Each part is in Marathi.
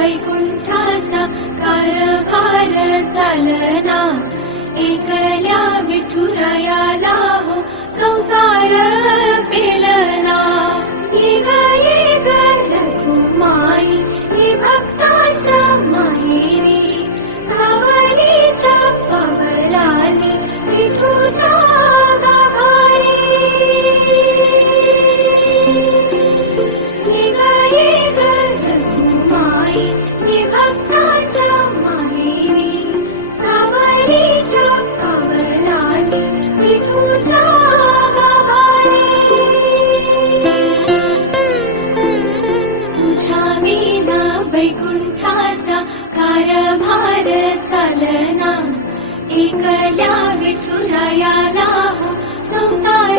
वैकुंठाचा कारभार चालना, एकल्या विठुरायाला हो संसार पेलना. येग रघुमाई ही भक्ताच्या माहेरी, सावलीच्या पवनाने विठूच्या गाभारी. येग रघुमाई ही भक्ताच्या माहेरी, सावलीच्या पवनाने विठूच्या गाभारी. तुझ्या विना वैकुंठाचा कारभार चालना, एकल्या विठुरायाला हो संसार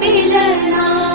पेलना.